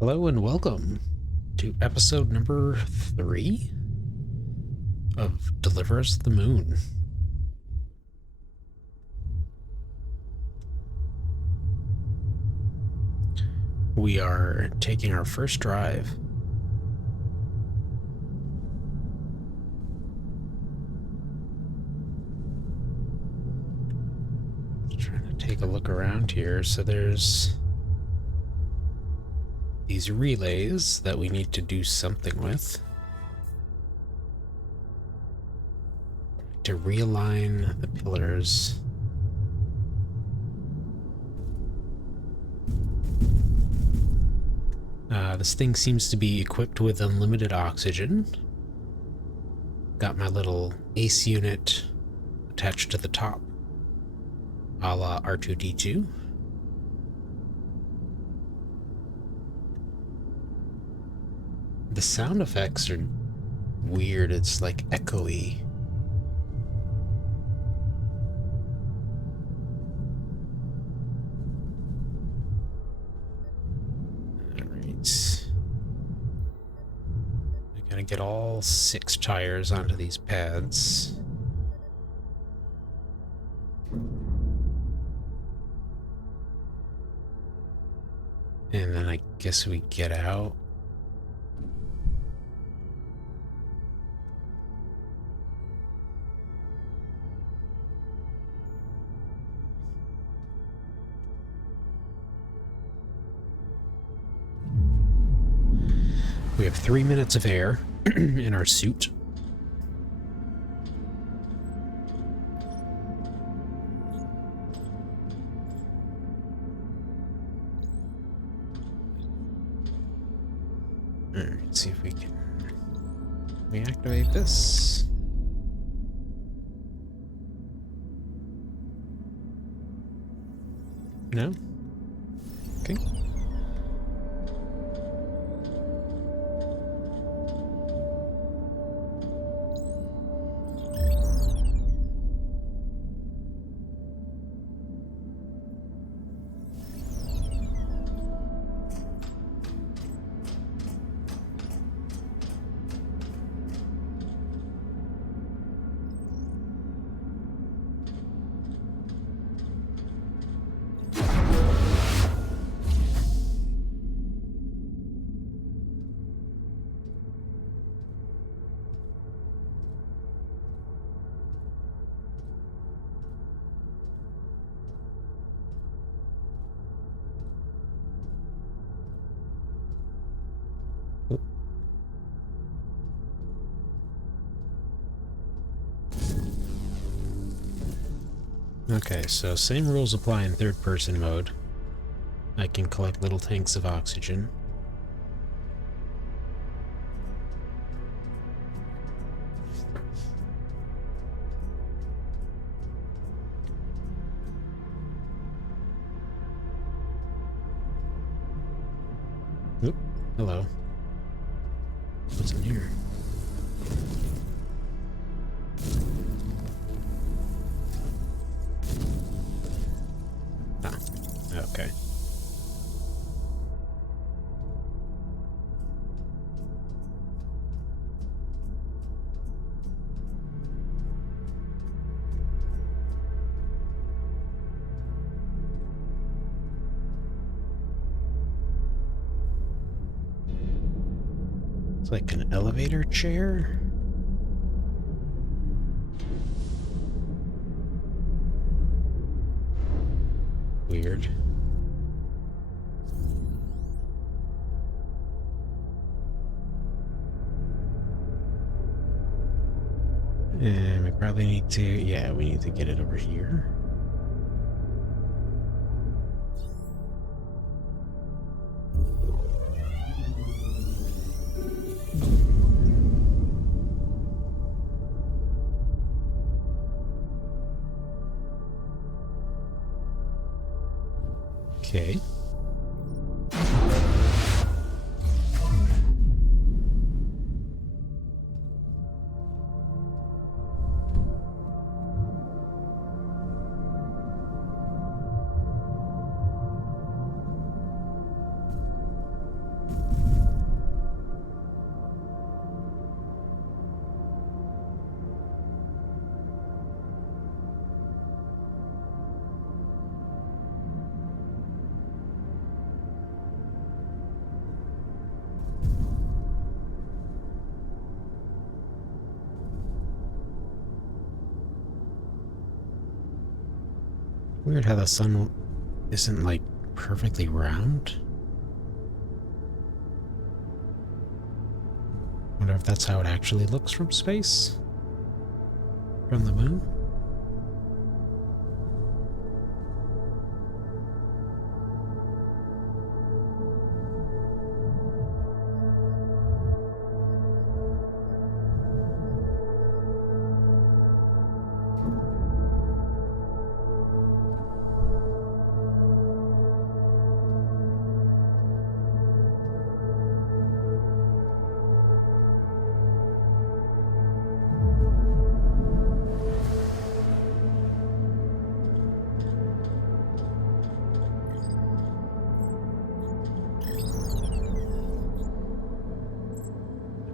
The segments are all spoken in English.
Hello and welcome to episode number 3 of Deliver Us the Moon. We are taking our first drive. Just trying to take a look around here. So there's these relays that we need to do something with. To realign the pillars. This thing seems to be equipped with unlimited oxygen. Got my little ACE unit attached to the top, a la R2-D2. The sound effects are weird. It's like echoey. Alright. I gotta get all 6 tires onto these pads. And then I guess we get out. We have 3 minutes of air in our suit. Alright, let's see if we can reactivate this. No? Okay. Okay, so same rules apply in third-person mode. I can collect little tanks of oxygen. Oop, hello. What's in here? Ah, okay. It's like an elevator chair. Weird. And we probably need to, yeah, we need to get it over here. Okay. Weird how the sun isn't, like, perfectly round. Wonder if that's how it actually looks from space? From the moon?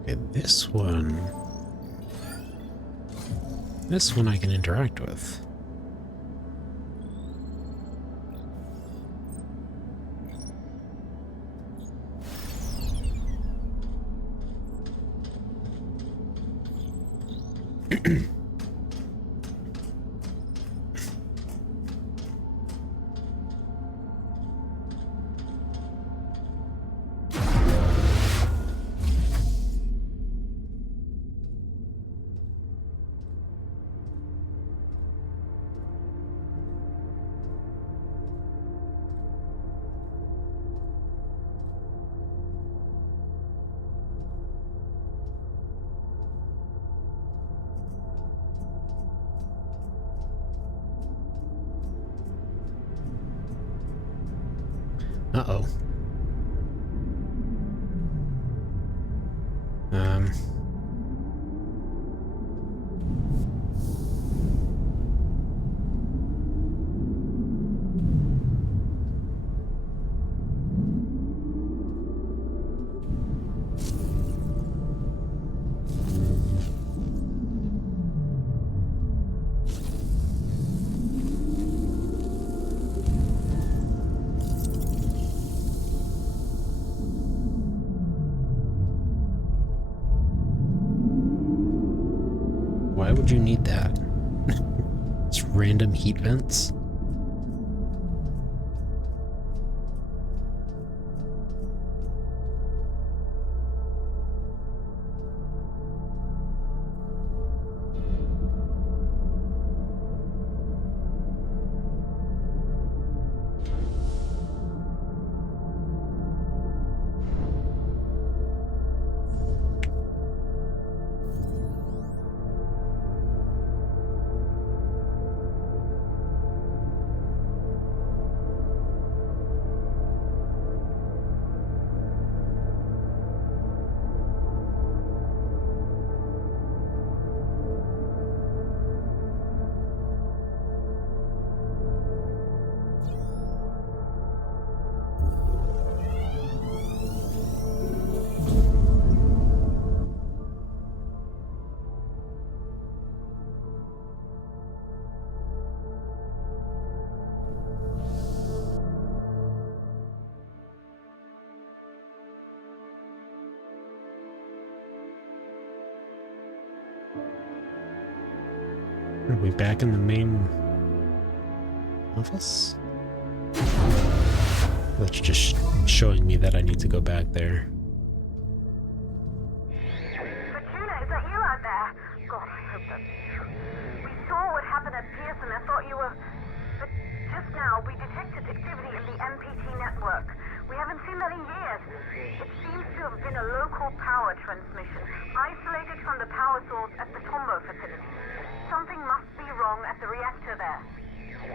Okay, this one I can interact with. Uh-oh. Why would you need that? It's random heat vents? Are we back in the main office? That's just showing me that I need to go back there. Fortuna, is that you out there? God, I hope that's you. We saw what happened at Pearson. I thought you were... But just now, we detected activity in the MPT network. We haven't seen that in years. It seems to have been a local power transmission, isolated from the power source at the Tombow facility. Something must be wrong at the reactor there.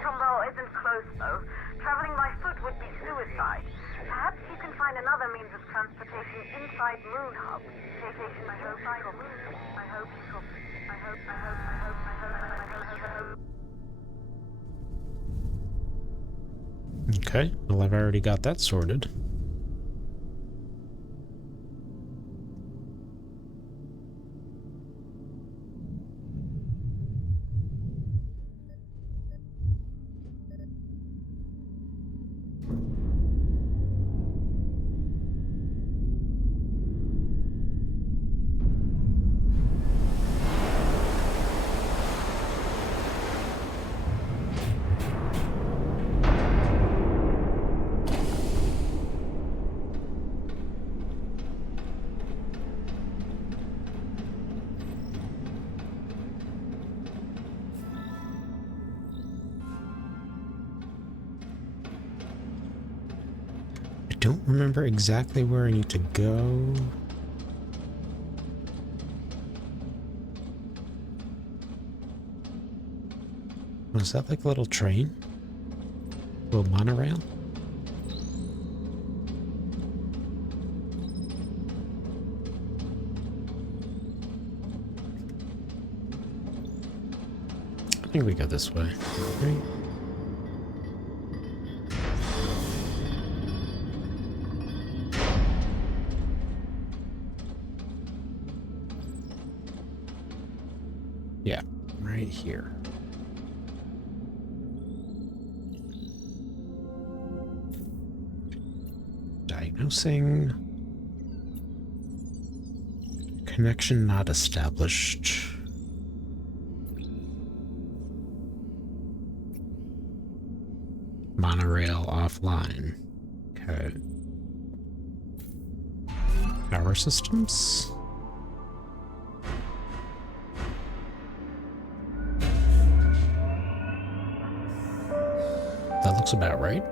Tombow isn't close, though. Traveling by foot would be suicide. Perhaps you can find another means of transportation inside Moon Hub. Station, I hope, or Moon. I hope, I hope. Okay, well, I've already got that sorted. don't remember exactly where I need to go. Was that like a little train? A little monorail? I think we go this way, right? Yeah, right here. Diagnosing. Connection not established. Monorail offline. Okay. Power systems. That looks about right.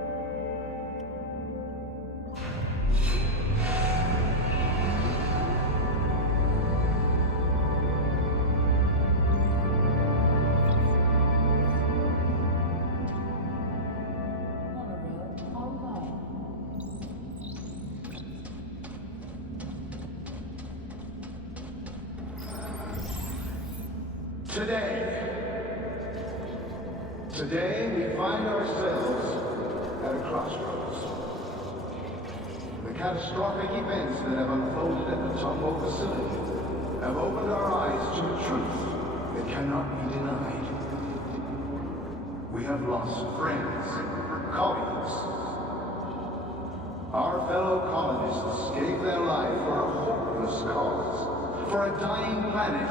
Today we find ourselves at a crossroads. The catastrophic events that have unfolded at the Tombo facility have opened our eyes to a truth that cannot be denied. We have lost friends, colleagues. Our fellow colonists gave their life for a hopeless cause, for a dying planet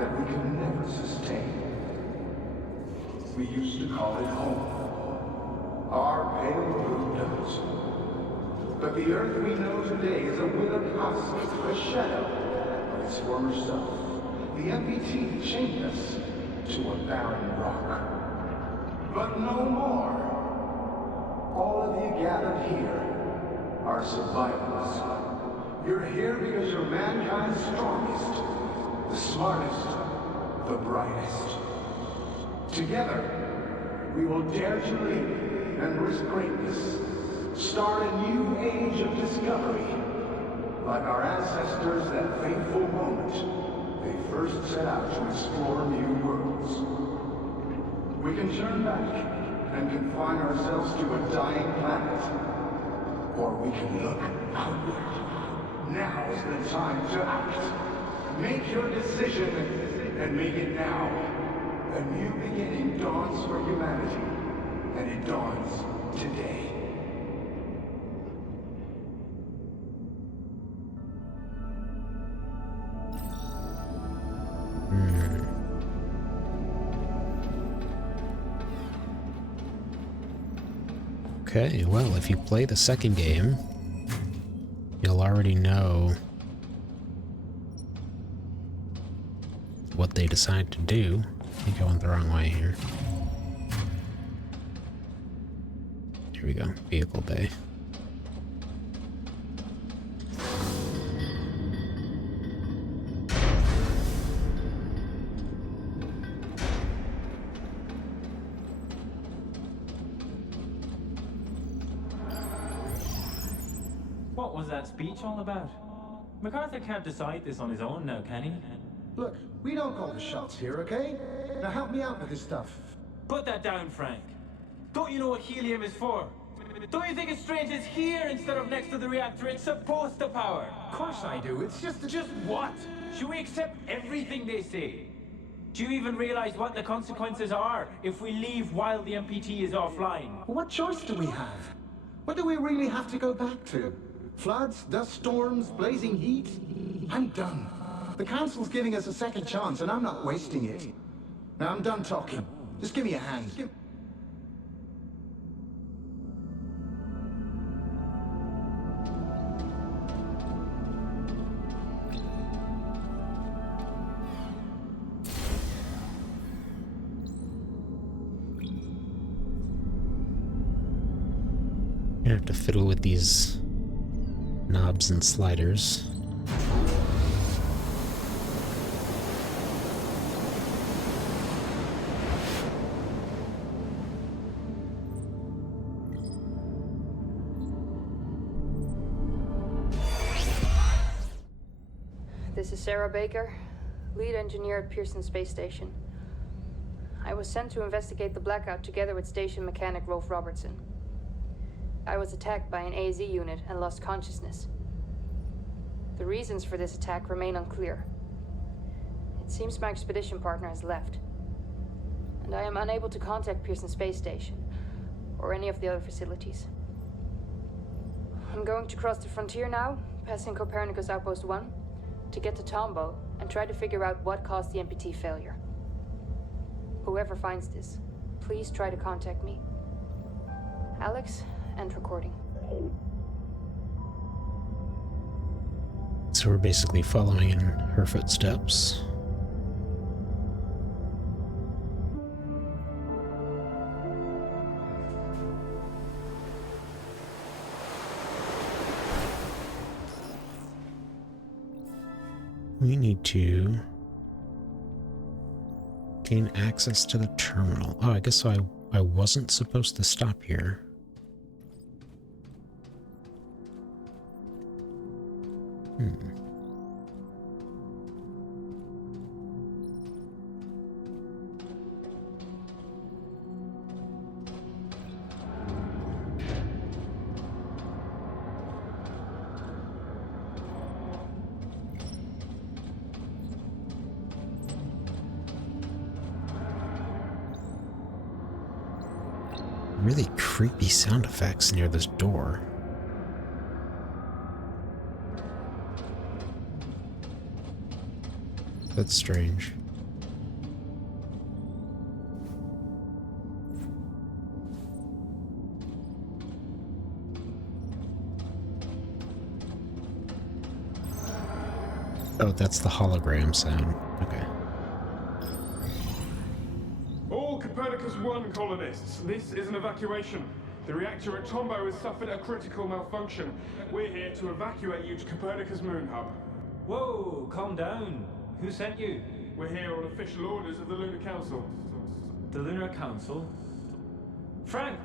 that we could never sustain. We used to call it home, our pale blue dot. But the Earth we know today is a withered husk, a shadow of its former self. The MPT chained us to a barren rock. But no more. All of you gathered here are survivors. You're here because you're mankind's strongest, the smartest, the brightest. Together, we will dare to lead and risk greatness. Start a new age of discovery. Like our ancestors that fateful moment, they first set out to explore new worlds. We can turn back and confine ourselves to a dying planet. Or we can look outward. Now is the time to act. Make your decision and make it now. A new beginning dawns for humanity, and it dawns today. Okay, well, if you play the second game, you'll already know what they decide to do. I'm going the wrong way here. Here we go, vehicle bay. What was that speech all about? MacArthur can't decide this on his own now, can he? Look, we don't call the shots here, okay? Now help me out with this stuff. Put that down, Frank. Don't you know what helium is for? Don't you think it's strange it's here instead of next to the reactor it's supposed to power? Of course I do, it's just Just what? Should we accept everything they say? Do you even realize what the consequences are if we leave while the MPT is offline? What choice do we have? What do we really have to go back to? Floods, dust storms, blazing heat? I'm done. The Council's giving us a second chance, and I'm not wasting it. Now I'm done talking. Just give me a hand. I have to fiddle with these knobs and sliders. This is Sarah Baker, lead engineer at Pearson Space Station. I was sent to investigate the blackout together with station mechanic Rolf Robertson. I was attacked by an AZ unit and lost consciousness. The reasons for this attack remain unclear. It seems my expedition partner has left, and I am unable to contact Pearson Space Station or any of the other facilities. I'm going to cross the frontier now, passing Copernicus Outpost 1, to get to Tombo and try to figure out what caused the MPT failure. Whoever finds this, please try to contact me. Alex, end recording. So we're basically following in her footsteps. We need to gain access to the terminal. Oh, I guess I wasn't supposed to stop here. Really creepy sound effects near this door. That's strange. Oh, that's the hologram sound. Okay. All Copernicus 1 colonists, this is an evacuation. The reactor at Tombo has suffered a critical malfunction. We're here to evacuate you to Copernicus Moon Hub. Whoa, calm down. Who sent you? We're here on official orders of the Lunar Council. The Lunar Council? Frank,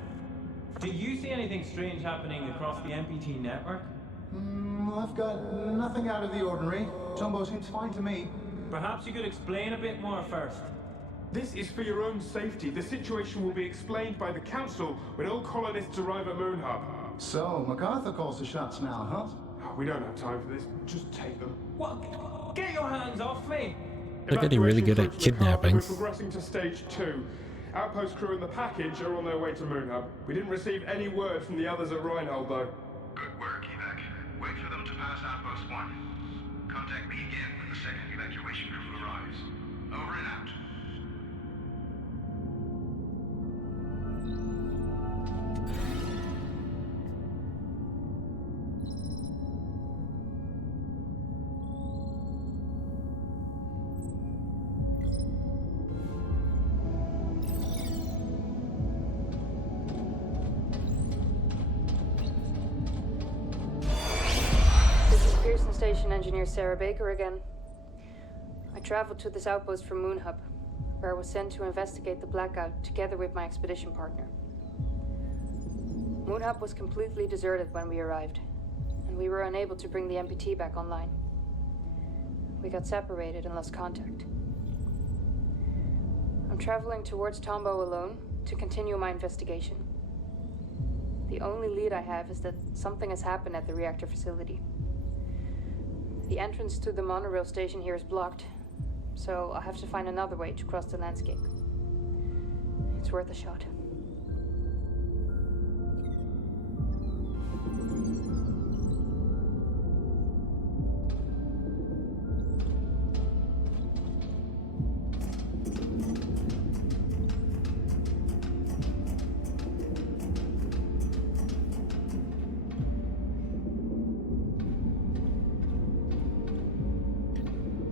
do you see anything strange happening across the MPT network? I've got nothing out of the ordinary. Tombo seems fine to me. Perhaps you could explain a bit more first. This is for your own safety. The situation will be explained by the Council when all colonists arrive at Moon Hub. So, MacArthur calls the shots now, huh? We don't have time for this. Just take them. What? Get your hands off me! They're getting really good at kidnapping. We're progressing to stage 2. Outpost crew and the package are on their way to Moon Hub. We didn't receive any word from the others at Reinhold, though. Good work, Evac. Wait for them to pass Outpost 1. Contact me again when the second evacuation crew arrives. Over and out. Pearson Station engineer Sarah Baker again. I traveled to this outpost from Moon Hub, where I was sent to investigate the blackout together with my expedition partner. Moon Hub was completely deserted when we arrived, and we were unable to bring the MPT back online. We got separated and lost contact. I'm traveling towards Tombo alone to continue my investigation. The only lead I have is that something has happened at the reactor facility. The entrance to the monorail station here is blocked, so I'll have to find another way to cross the landscape. It's worth a shot.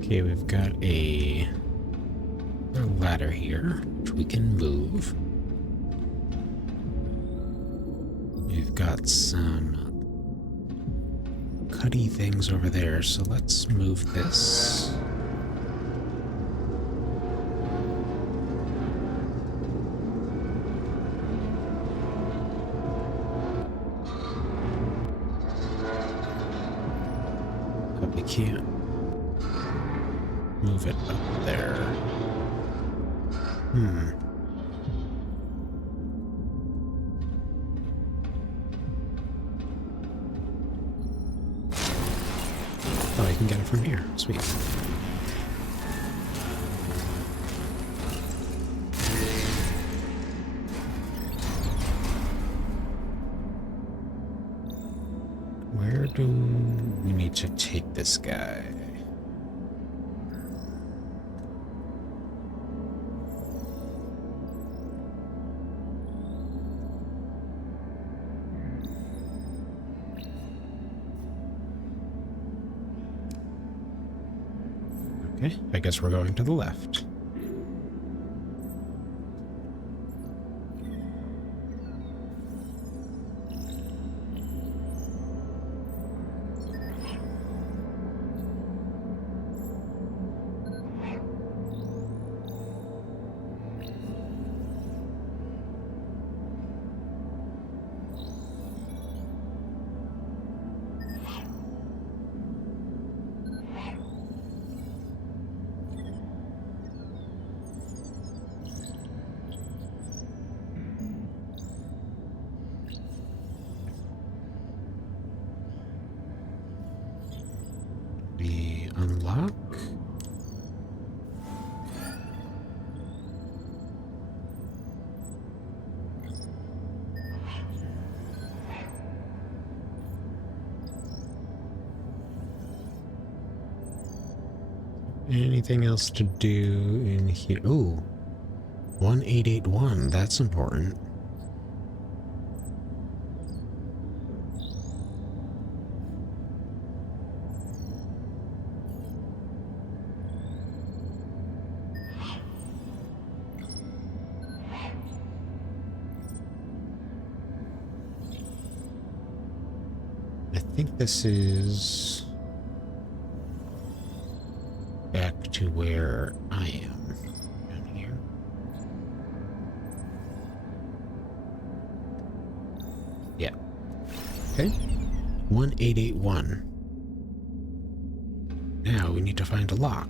Okay, we've got a ladder here, which we can move. We've got some cutty things over there, so let's move this. But we can't move it up there. Oh, I can get it from here. Sweet. Where do we need to take this guy? Okay, I guess we're going to the left. We unlock. Anything else to do in here? Ooh, 1881. That's important. I think this is back to where I am. Down here. Yeah. Okay. 1881. Now we need to find a lock.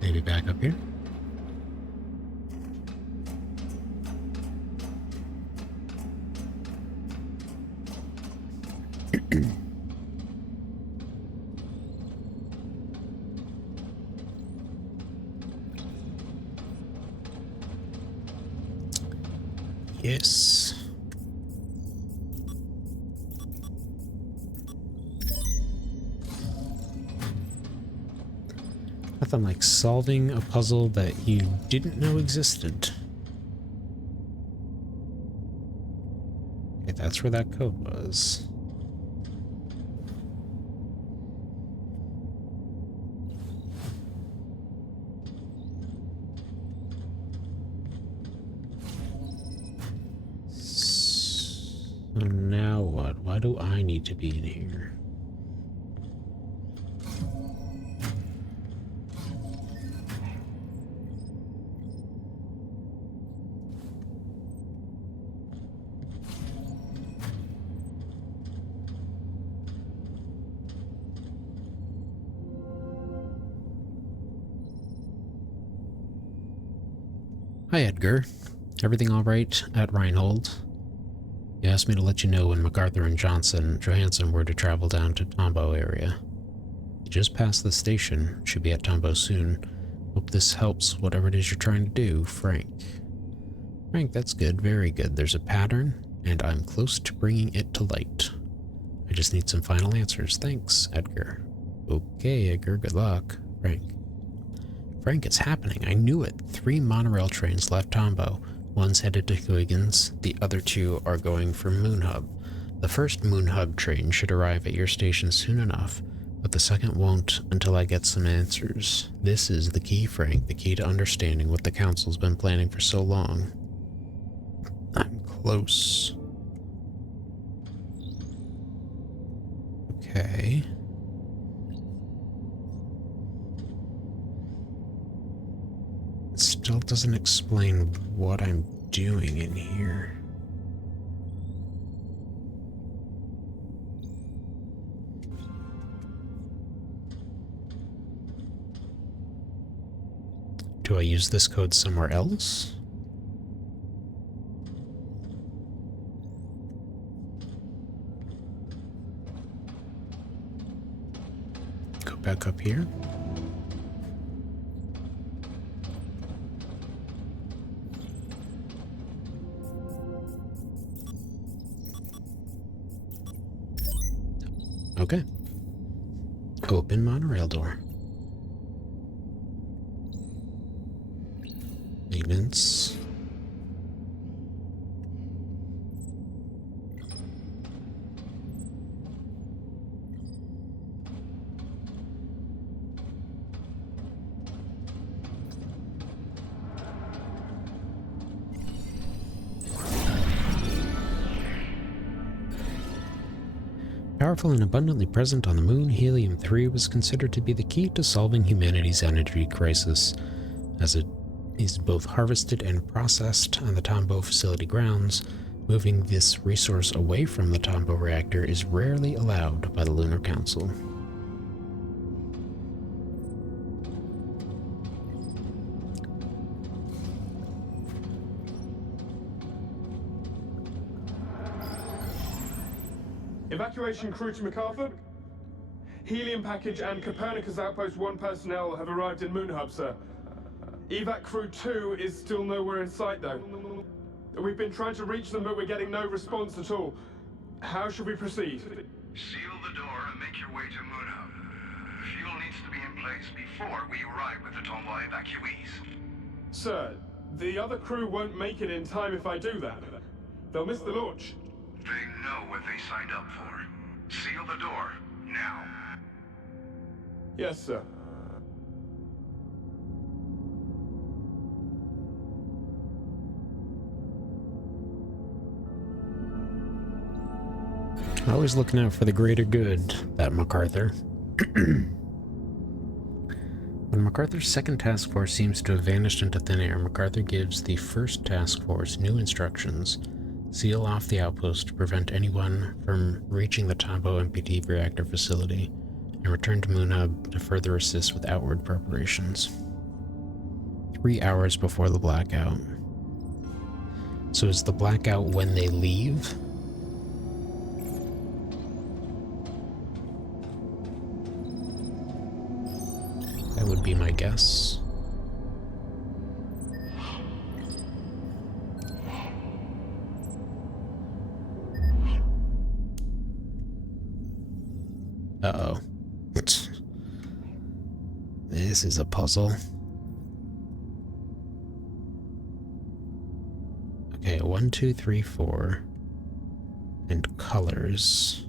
Maybe back up here. Yes. Nothing like solving a puzzle that you didn't know existed. Okay, that's where that code was. So now what? Why do I need to be in here? Hi, Edgar. Everything all right at Reinhold? You asked me to let you know when MacArthur and Johansson were to travel down to Tombo area. You just passed the station. Should be at Tombo soon. Hope this helps whatever it is you're trying to do. Frank. Frank, that's good. Very good. There's a pattern, and I'm close to bringing it to light. I just need some final answers. Thanks, Edgar. Okay, Edgar. Good luck. Frank. Frank, it's happening. I knew it. 3 monorail trains left Tombo. One's headed to Huygens, the other two are going for Moon Hub. The first Moon Hub train should arrive at your station soon enough, but the second won't until I get some answers. This is the key, Frank, the key to understanding what the Council's been planning for so long. I'm close. Okay. It still doesn't explain what I'm doing in here. Do I use this code somewhere else? Go back up here. Okay. Open monorail door. Maintenance. Powerful and abundantly present on the moon, helium-3 was considered to be the key to solving humanity's energy crisis, as it is both harvested and processed on the Tombaugh facility grounds. Moving this resource away from the Tombaugh reactor is rarely allowed by the Lunar Council. Evacuation crew to MacArthur. Helium package and Copernicus Outpost 1 personnel have arrived in Moon Hub, sir. Evac crew 2 is still nowhere in sight, though. We've been trying to reach them, but we're getting no response at all. How should we proceed? Seal the door and make your way to Moon Hub. Fuel needs to be in place before we arrive with the Tombaugh evacuees. Sir, the other crew won't make it in time if I do that. They'll miss the launch. They know what they signed up for. Seal the door, now. Yes, sir. Always looking out for the greater good, that MacArthur. When MacArthur's second task force seems to have vanished into thin air, MacArthur gives the first task force new instructions. Seal off the outpost to prevent anyone from reaching the Tombaugh MPT reactor facility, and return to Moon Hub to further assist with outward preparations. 3 hours before the blackout. So is the blackout when they leave? That would be my guess. Uh-oh. This is a puzzle. Okay, 1, 2, 3, 4. And colors.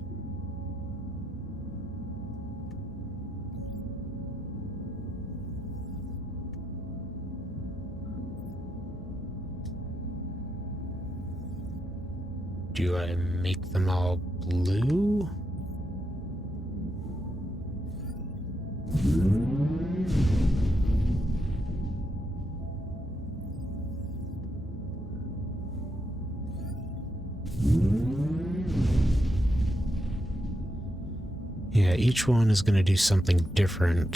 Do I make them all blue? Yeah, each one is going to do something different.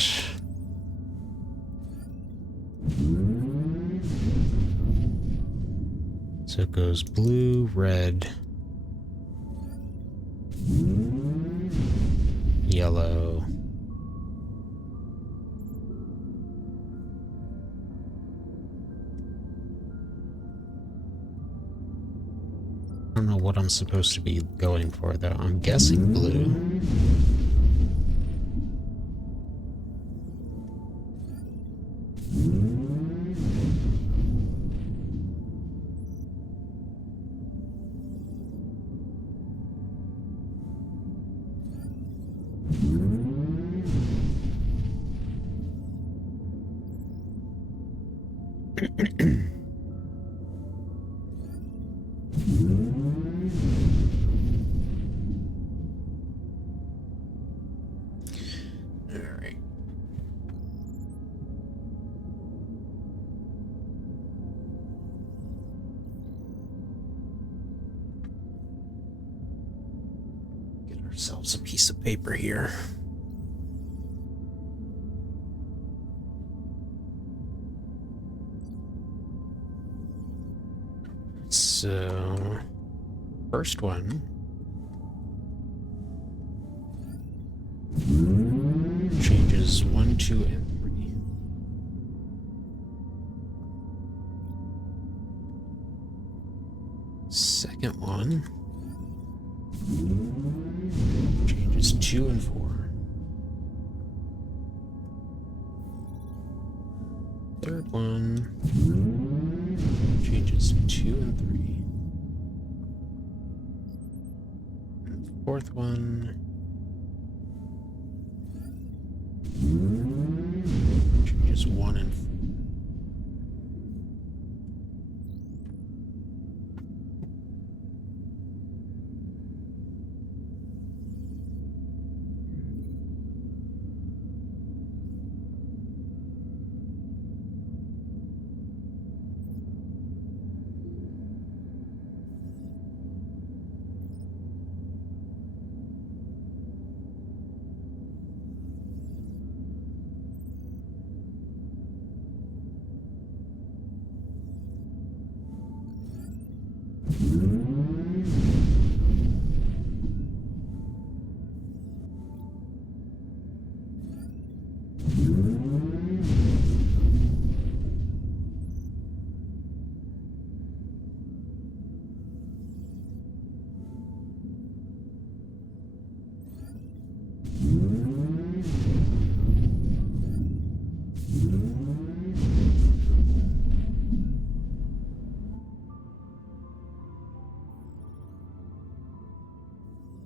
So it goes blue, red, yellow, I don't know what I'm supposed to be going for though. I'm guessing blue. Alright. Get ourselves a piece of paper here. So, first one. Changes 1, 2, and 3. Second one. Changes 2 and 4. Third one. Changes 2 and 3. And the fourth one. Changes 1 and 4.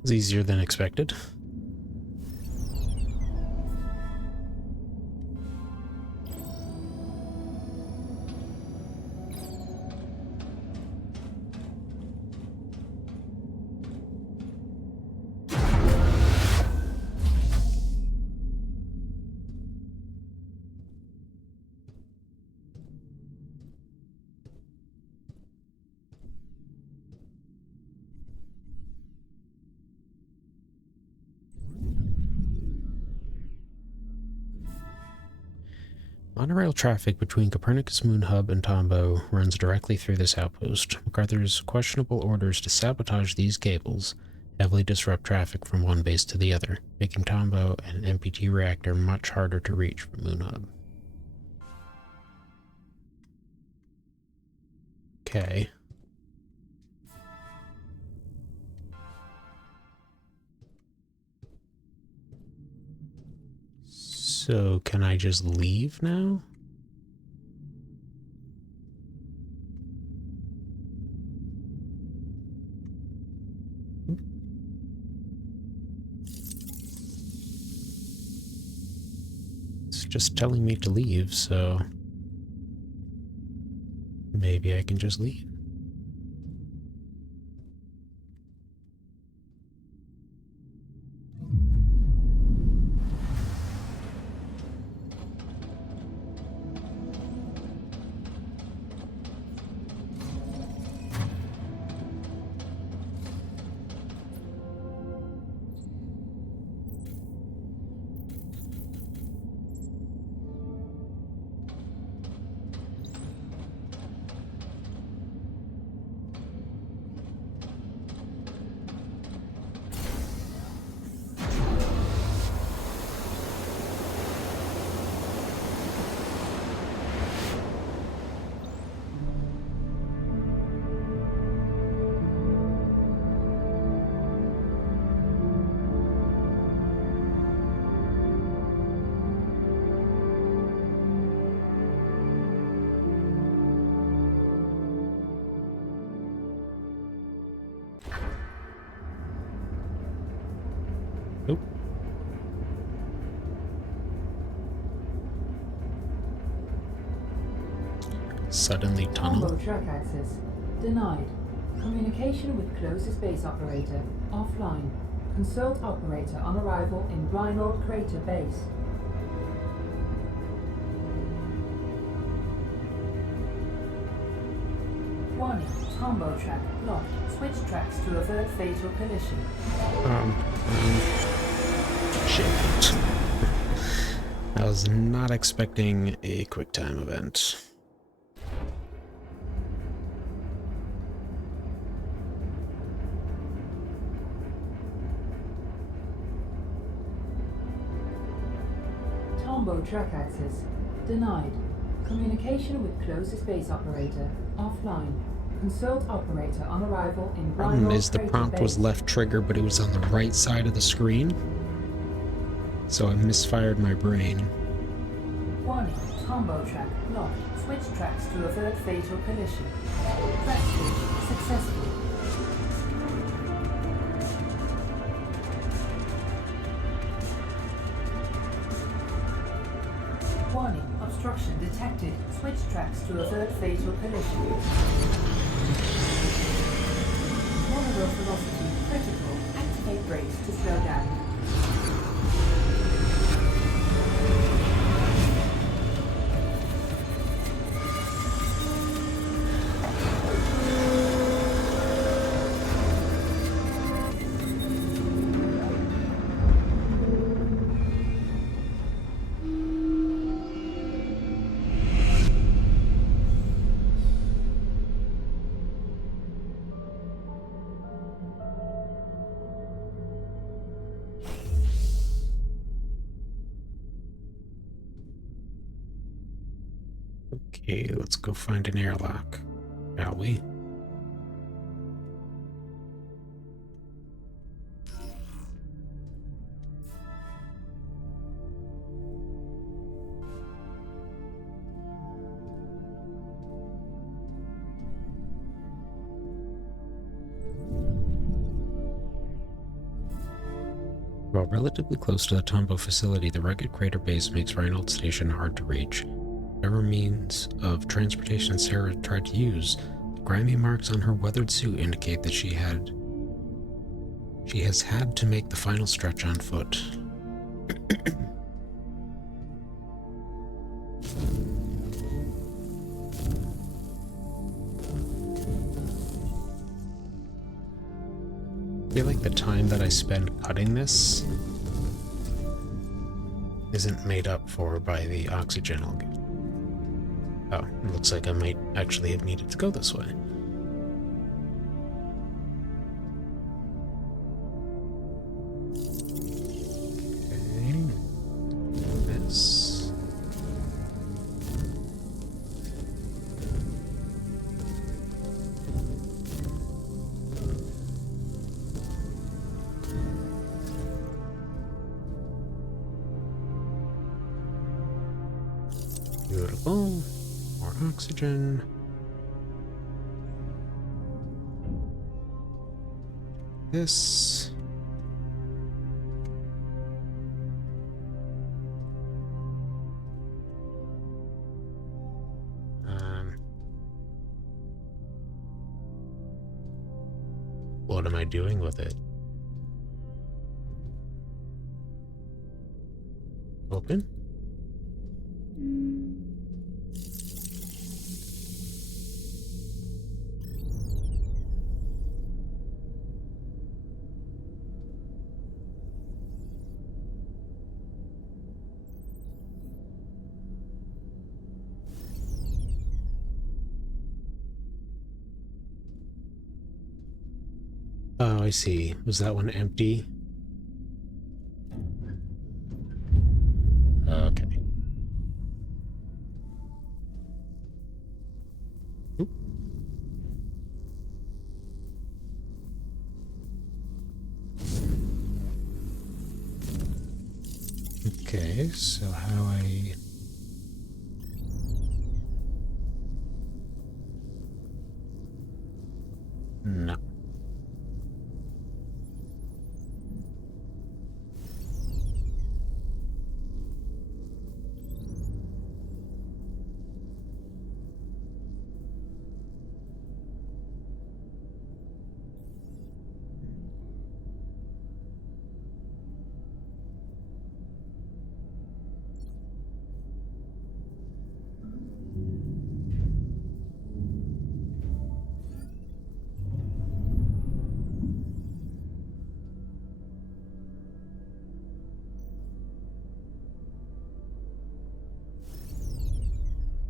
It's easier than expected. Monorail traffic between Copernicus Moon Hub and Tombo runs directly through this outpost. MacArthur's questionable orders to sabotage these cables heavily disrupt traffic from one base to the other, making Tombo and an MPT reactor much harder to reach from Moon Hub. Okay. So, can I just leave now? It's just telling me to leave, so maybe I can just leave. Suddenly tunnel. Combo track access denied. Communication with closest base operator offline. Consult operator on arrival in Reinhold Crater Base. Warning, combo track locked. Switch tracks to avert fatal collision. Shit. I was not expecting a QuickTime event. Tombo track access denied. Communication with closest base operator offline. Consult operator on arrival in Problem Reinhold is the Crater prompt was Base. left trigger, but it was on the right side of the screen. So I misfired my brain. Warning, combo track locked. Switch tracks to avert fatal collision. Track switch successful. Warning, obstruction detected. Switch tracks to avert fatal collision. Monorail velocity critical. Activate brakes to slow down. Okay, let's go find an airlock, shall we? While relatively close to the Tombo facility, the rugged crater base makes Reinhold Station hard to reach. Whatever means of transportation Sarah tried to use, the grimy marks on her weathered suit indicate that she has had to make the final stretch on foot. I feel like the time that I spend cutting this isn't made up for by the oxygen I'll get. Oh, it looks like I might actually have needed to go this way. Okay. This. Beautiful. More oxygen. This. What am I doing with it? Open? Oh, I see. Was that one empty? Okay. Oop. Okay, so how I... No.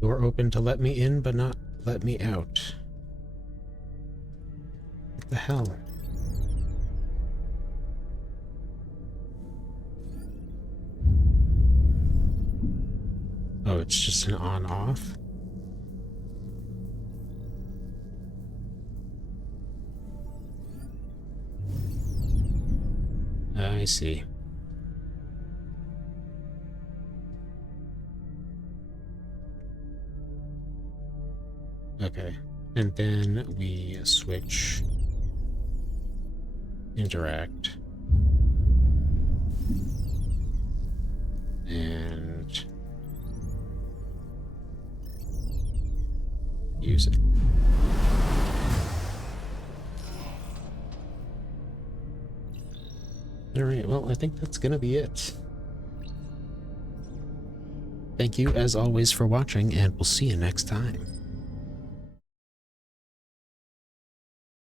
Door open to let me in, but not let me out. What the hell? Oh, it's just an on-off? I see. Okay, and then we switch interact and use it. Alright, well, I think that's gonna be it. Thank you, as always, for watching, and we'll see you next time.